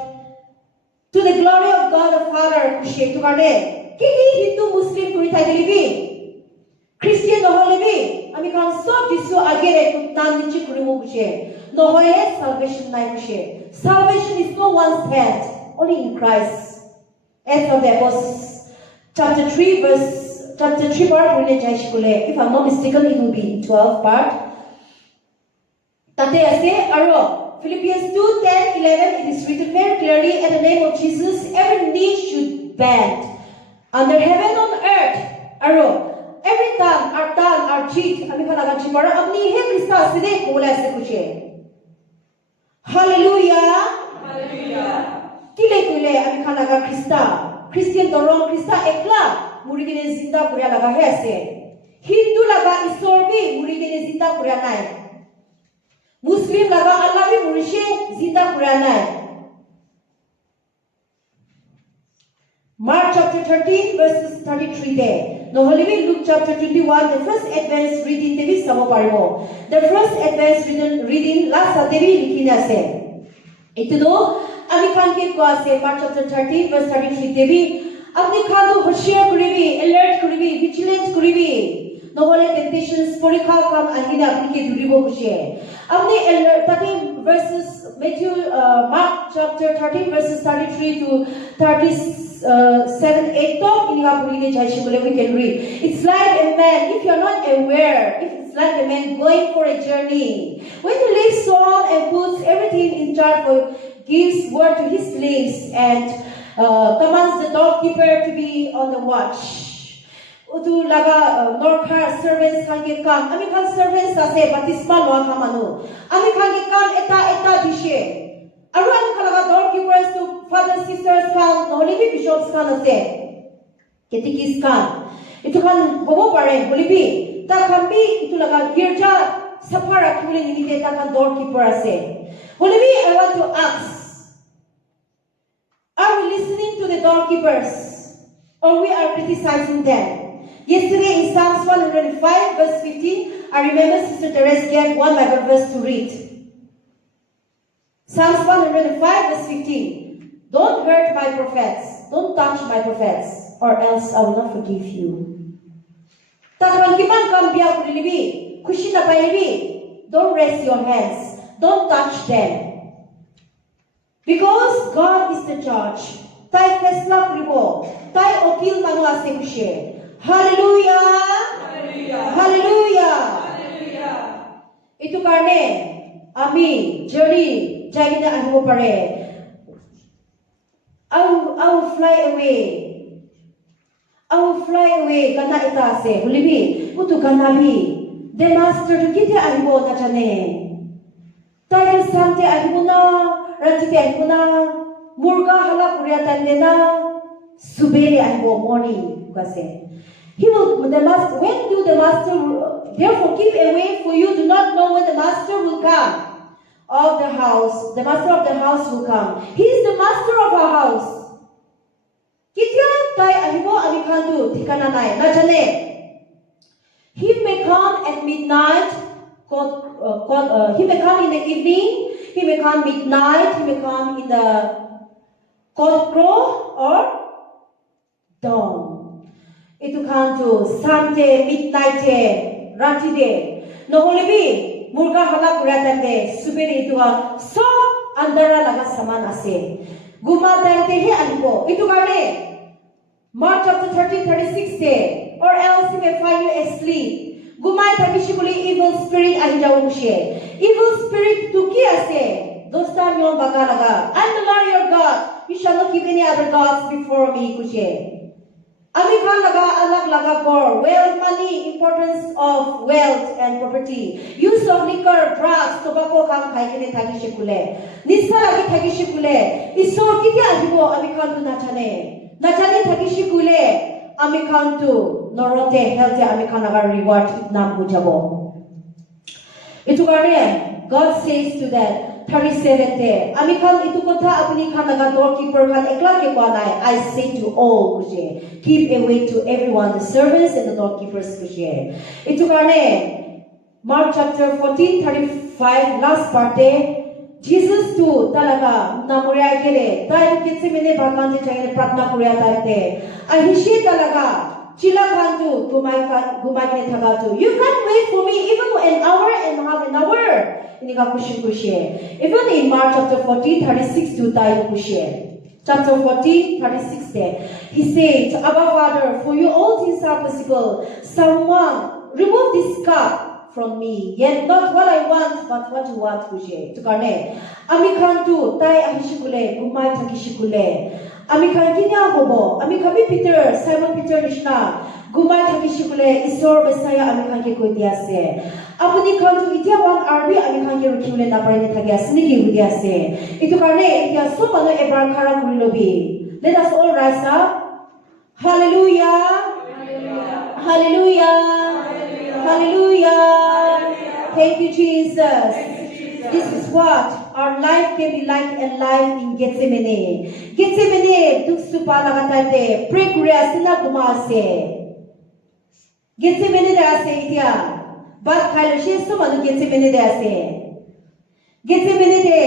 to the glory of God the Father. Kushe to karne. Kiki Hindu Muslim kurita dilibi, Christian no holibi. Ami kan sob jisu agere nam nichi kurimu kushe. No hoile salvation nai kushe. Salvation is no one's hand, only in Christ. Acts of the Apostles. Chapter 3 part, if I'm not mistaken, it will be 12 part. Tate ase aro Philippians 2:10-11, it is written very clearly, at the name of Jesus, every knee should bend, under heaven, on earth. Aro every tongue, our cheek, ami kanaga chimara, amni he Krista side kumula se kuche. Hallelujah. Hallelujah. Kile kule ami kanaga Krista. Christian dorong Krista ekla murigine zinda kuria laga hai ase. Hindu laga isor bhi murigine zinda kuria nai. Muslim laga Allah bhi murishe zinda kuria nai. Mark chapter 13 verses 33 there. No holy Luke chapter 21, the first advanced reading devi samo paribo. The first advanced reading last devi likhina ase. Itu do Ami khan ke ko ase Mark chapter 13 verse 33 devi apni khanu hoshiyar kuribi, alert kuribi, vigilant kuribi. No hole temptations porikha kam ahina apni ke duribo kushe. Apni alert tate verses Mark chapter 13 verses 33 to 37 8 to ininga purine jaishi bole we can read. It's like a man, if you're not aware, if it's like a man going for a journey, when he leaves Saul and puts everything in charge for, gives word to his slaves and commands the doorkeeper to be on the watch. Utu laga norkar servants kange kam. Ami kan servants ase baptisma loa kamanu. Ami kange kam eta dishe. Aru ami kalaga doorkeepers to fathers, sisters kan, holy bishops kan ase. Ketikis kan. Itu kan bobo pare holy bi. Ta kan bi itu laga girja sapara kule nilite ta kan doorkeeper ase. Holy bi, I want to ask. Are we listening to the doorkeepers or we are criticizing them? Yesterday in Psalms 105 verse 15, I remember Sister Therese gave one Bible verse to read. Psalms 105 verse 15. Don't hurt my prophets. Don't touch my prophets or else I will not forgive you. Don't raise your hands. Don't touch them. Because God is the judge. Tai fesla kribo. Tai okil manu ase kushe. Hallelujah. Hallelujah. Hallelujah. Hallelujah. Itu karne ami journey jagina ahibo pare. I will fly away. I will fly away. Kana ita se. Hulibi. Utu kanabi. The master to kiti ahibo na chane. Tayo sante ahibo na. Ratite ahibo na. Murga hala kuriya tande na. Subere ahibo morning. Kasi. He will, the master, when do the master, therefore keep away, for you do not know when the master will come of the house. The master of the house will come. He is the master of our house. Kitya tay ahibo amikandu tikananay. Najane. He may come at midnight. He may come in the evening. He may come midnight. He may come in the cockcrow or dawn. Itu kantu Sunday midnight rati de. No holibi murga hala kuratan de. Subiri itu so andara laga saman ase. Guma tante he anbo. Itu kane. Mark chapter 13:36 say, or else he may find you asleep. Gumai takishibuli evil spirit ahijaw mushe. Evil spirit tuki ase. Dosta nyo bakalaga. I'm the Lord your God. You shall not keep any other gods before me kushe. Amikhan laga alag laga for wealth, money, importance of wealth and property, use of liquor, drugs, tobacco kam khai kene thagi shikule, nissa lagi thagi shikule, isor kiti ahibo amikhan tu nachane thagi shikule, amikhan tu norote healthy amikhan laga reward nam bujabo. Itu karne God says to that 37 there. Amikhan itu kotha apni khan laga doorkeeper khan ekla ke kwanai. I say to all kushe, keep away to everyone, the servants and the doorkeepers kushe. Itu karne Mark chapter 14:35 last part there. Jesus tu talaga namuria kere. Tai Gethsemane bagan je chayne pratna kuriya taite. Ahishi talaga Chila kantu gumai ne thagatu. You can't wait for me even an hour and half an hour. Inika kushi. Even in Mark chapter 14:36 to tayo kushi. Chapter 14:36 there. He said, Abba Father, for you all things are possible. Someone remove this cup from me. Yet not what I want, but what you want kushi. Tukane. Amikantu tai ahishikule gumai thakishikule. Amikhan kinya hobo, amikhabi Peter, Simon Peter Nishna, gumai thakishikule, Isor Messiah amikhan ke koi diase. Apuni khantu itia one army amikhan ke rukhule naparine thagiase niki hudiase. Itu karne itia somano ebran khara kurilobi. Let us all rise up. Hallelujah. Hallelujah. Hallelujah. Thank you, Jesus. This is what our life can be like a life in Gethsemane. Gethsemane, duk supa lagatate, pray kuriya sina gumase. Gethsemane de ase itia. Bal khailo she somanu Gethsemane de ase. Gethsemane de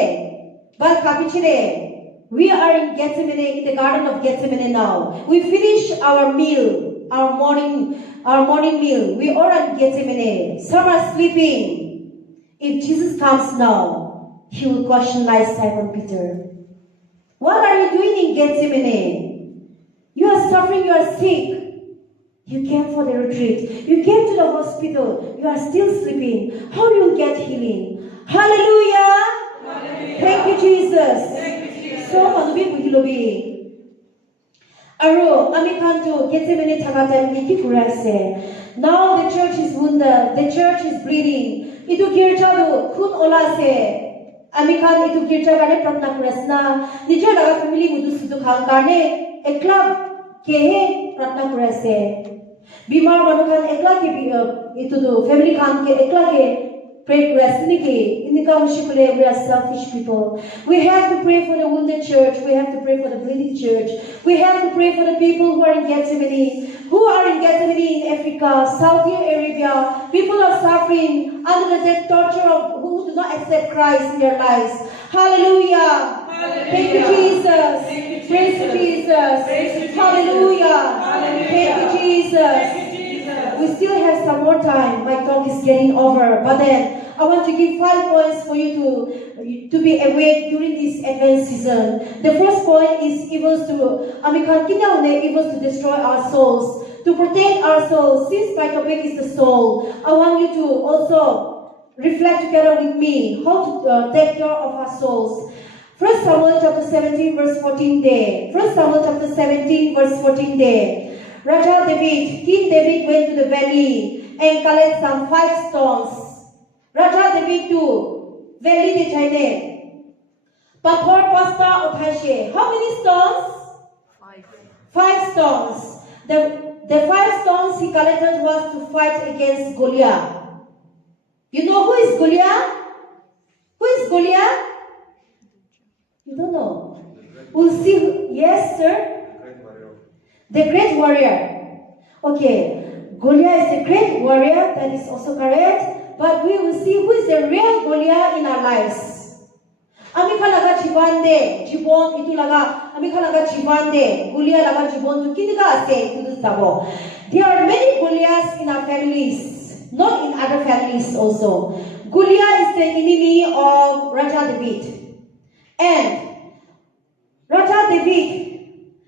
bal kapichire. We are in Gethsemane, in the garden of Gethsemane now. We finish our meal, our morning meal. We are in Gethsemane. Some are sleeping. If Jesus comes now, he will question like Simon Peter. What are you doing in Gethsemane? You are suffering, you are sick. You came for the retreat. You came to the hospital. You are still sleeping. How will you get healing? Hallelujah! Hallelujah. Thank you, Jesus. Thank you, Jesus. So, manubi buhilobi. Aro, amikanto, Gethsemane tagata miki kurase. Now the church is wounded. The church is bleeding. Itu girjado khun olase. Amikhan itu girja karne pratna kurasna. Nijor laga family mudu sudu khang karne ekla kehe pratna kurase. Bimar manukhan ekla ke itu do family khan ke ekla ke pray kurasni ke. Inika mushikule we are selfish people. We have to pray for the wounded church. We have to pray for the bleeding church. We have to pray for the people who are in Gethsemane. Who are in Gethsemane in Africa, Saudi Arabia. People are suffering under the death torture of who do not accept Christ in their lives. Hallelujah. Hallelujah. Thank you, Jesus. Thank you, Praise to Jesus. Praise to Jesus. Hallelujah. Hallelujah. Thank you, Jesus. Thank you, Jesus. We still have some more time. My talk is getting over. But then I want to give 5 points for you to be awake during this Advent season. The first point is evils to destroy our souls, to protect our souls. Since my topic is the soul, I want you to also reflect together with me how to take care of our souls. 1 Samuel chapter 17 verse 14 there. 1 Samuel chapter 17 verse 14 there. Raja David, King David went to the valley and collected some 5 stones. Raja David too, valley de chaine. Pathor pasta uthaise. How many stones? 5 stones. The 5 stones he collected was to fight against Goliath. You know who is Goliath? Who is Goliath? You don't know. We'll see. Yes, sir. The great warrior. Okay, Goliath is the great warrior. That is also correct. But we will see who is the real Goliath in our lives. Ami khalaga jiban de, jibon itu laga. Ami khalaga jiban de, Goliath laga jibon tu kini ka ase itu tu sabo. There are many Goliaths in our families, not in other families also. Goliath is the enemy of Raja David, and Raja David.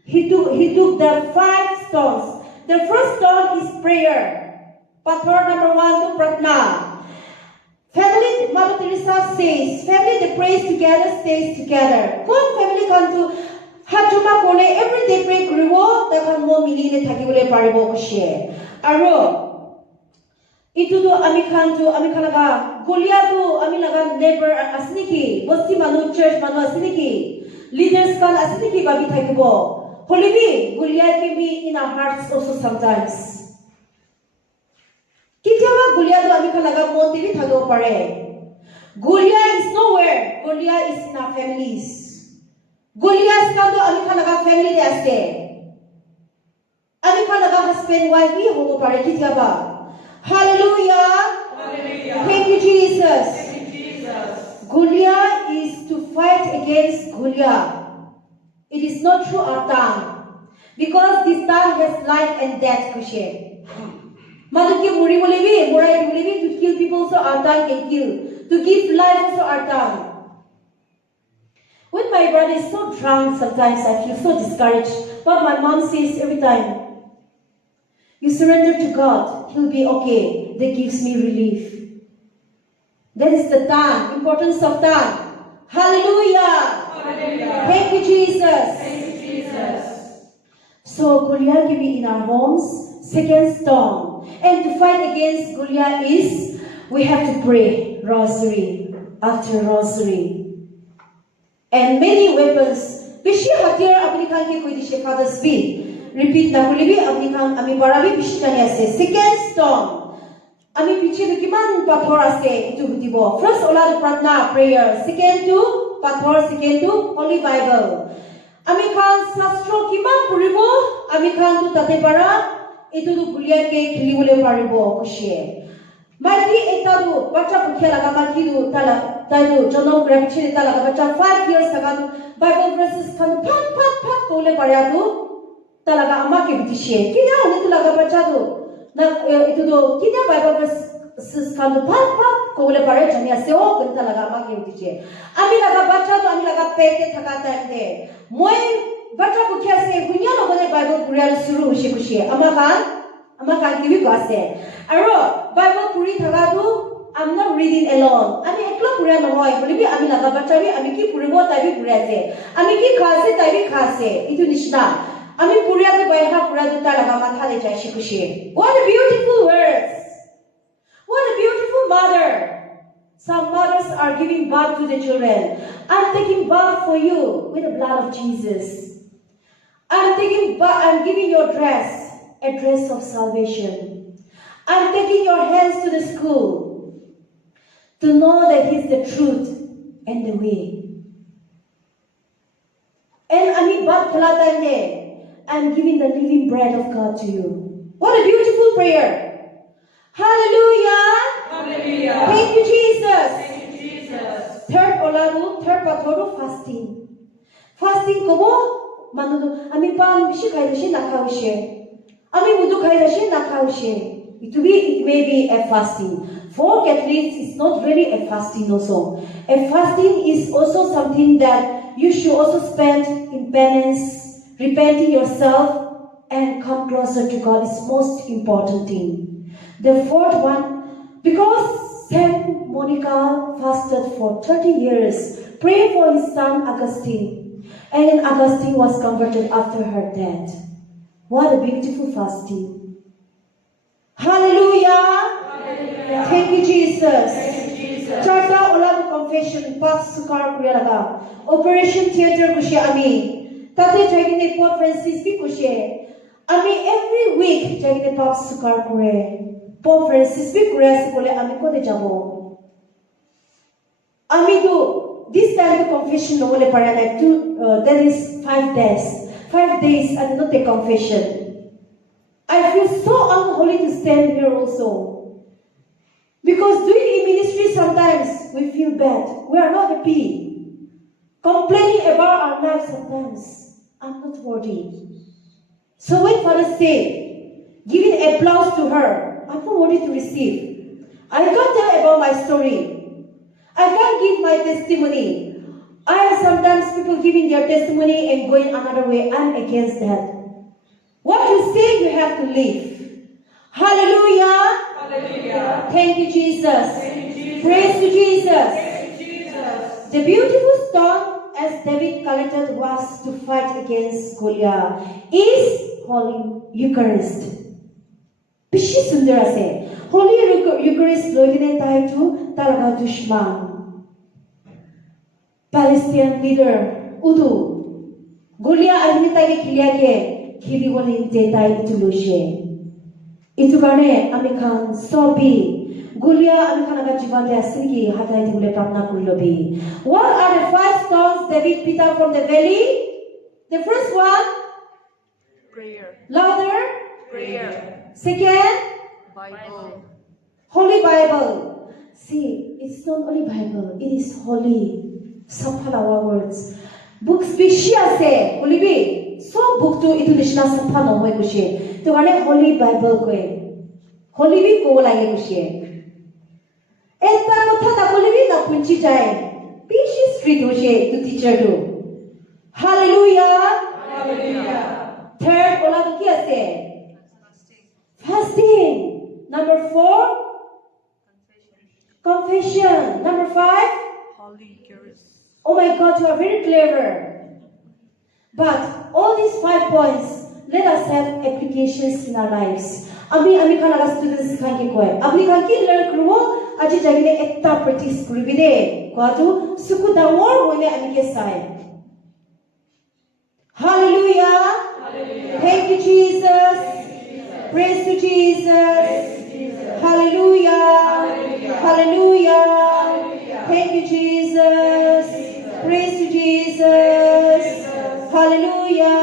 He took the 5 stones. The first stone is prayer. Pathor number 1 to pratna. Family, Mother Teresa says, family that prays together stays together. One family can do hajuma kone every day pray kuribo, takhan mo miline thakibole paribo ko share. Aro itu to ami khanaga Goliath to ami laga neighbor asniki, bosti manu church manu asniki, leaders kan asniki babi thakibo. Holy Goliath can be in our hearts also sometimes. Kitiama Goliath to ami khanaga monte bi thago pare. Goliath is nowhere. Goliath is in our families. Goliath kan to ami khanaga family de ase. Ami khanaga husband wife bi hobo pare kitiaba. Hallelujah. Hallelujah. Thank you, Jesus. Thank you, Jesus. Goliath is to fight against Goliath. It is not through our tongue. Because this tongue has life and death, Kushe. Maduki muri bolebi, morai bolebi, to kill people so our tongue can kill. To give life so our tongue. When my brother is so drunk, sometimes I feel so discouraged. But my mom says every time, you surrender to God, He'll be okay. That gives me relief. That is the tongue, importance of tongue. Hallelujah. Hallelujah. Thank you, Jesus. Thank you, Jesus. So Goliath can be in our homes, second stone. And to fight against Goliath is, we have to pray rosary after rosary. And many weapons. Bishi hatiar apni khan ke koi dishe Father speak. Repeat na kulibi apni khan ami barabi bishi tani ase. Second stone. Ami piche to kiman pathor ase itu hutibo. First ola to pratna prayer. Second to pathor. Second to Holy Bible. Ami khan sastro kiman puribo. Ami khan to tate para itu to Goliath ke khilibole paribo kushe. Mati ekta tu bacha pukhya laga mati tu tala tayo jonom kura piche tala laga bacha 5 years ago Bible verses khan pat kole parya tu tala laga ama ke bitishe kina hone tu laga bacha tu na itu tu kina Bible verses khan pat kole parya jania se o kanta laga ama ke bitishe ami laga bacha tu ami laga peke thaka time de moi bacha pukhya se hunya logone Bible pura shuru hoise kushe ama kan kibi kase aro Bible puri thaga tu I'm not reading alone. Ami ekla pura nohoy bolibi ami laga bacha bi ami ki puribo tai bi pura ase ami ki khase tai bi khase itu nishna ami pura de baiha pura de ta laga matha le jai shikushi. What a beautiful words. What a beautiful mother. Some mothers are giving birth to the children. I'm taking birth for you with the blood of Jesus. I'm giving your dress a dress of salvation. I'm taking your hands to the school to know that He's the truth and the way. And I'm giving the living bread of God to you. What a beautiful prayer. Hallelujah. Hallelujah. Thank you, Jesus. Thank you, Jesus. Third pathoru fasting. Fasting kobo manudu ami pan bishi khaidashi nakhaushe. Ami mudu khaidashi nakhaushe. It may be a fasting. For Catholics, it's not really a fasting also. A fasting is also something that you should also spend in penance, repenting yourself, and come closer to God. It's most important thing. The fourth one, because Saint Monica fasted for 30 years, praying for his son Augustine, and then Augustine was converted after her death. What a beautiful fasting. Hallelujah. Hallelujah. Thank you, Jesus. Thank you, Jesus. Charta ola confession pas sukar kuriya laga. Operation theater kushe ami. Tate jagine Pope Francis bi kushe. Ami every week jagine pap sukar kure. Pope Francis bi kure sikole ami kote jabo. Ami do this time the confession no wale para like there is 5 days. 5 days I did not take confession. I feel so unholy to stand here also. Because doing in ministry sometimes we feel bad. We are not happy. Complaining about our life sometimes. I'm not worthy. So when Father say, giving applause to her, I'm not worthy to receive. I can't tell about my story. I can't give my testimony. I have sometimes people giving their testimony and going another way. I'm against that. What you say, you have to live. Hallelujah. Hallelujah. Thank you, Jesus. Thank you, Jesus. Praise to Jesus. Thank you, Jesus. The beautiful stone as David collected was to fight against Goliath is Holy Eucharist. Pishi sundar ase. Holy Eucharist loigine tai tu talaga dushman. Palestinian leader Udu. Goliath admi tai ke khilia ke khili woni te tai tu loshe. Itu karne ami khan sobi Goliath ami khan aga jivante asin ki hatai dibole pramna kurilobi. What are the 5 stones David picked up from the valley? The first one, Prayer. louder. Prayer. Second, Bible. Holy Bible. See, it's not only Bible, it is holy. Saphala our words. Books bishia se, holy bi. So book to itu nishna sapha no hoy kushe. To gane Holy Bible koe. Holy bi ko lage kushe. Eta kotha na holy bi na punchi jai. Bishi street hoshe to teacher do. Hallelujah. Hallelujah. Third, ola to ki ase? Fasting. Number 4, confession. Number 5, Holy Eucharist. oh my God, you are very clever. But all these 5 points, let us have applications in our lives. Ami khan aga students khan ki koi. Abni khan ki learn krubo, aji jagine etta practice kuribi de. Koatu suku dawor hoine ami ke sai. Hallelujah. Hallelujah. Thank you, Jesus. Praise to Jesus. Hallelujah. Hallelujah. Thank you, Jesus. Praise to Jesus. Hallelujah.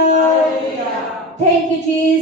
Thank you, Jesus.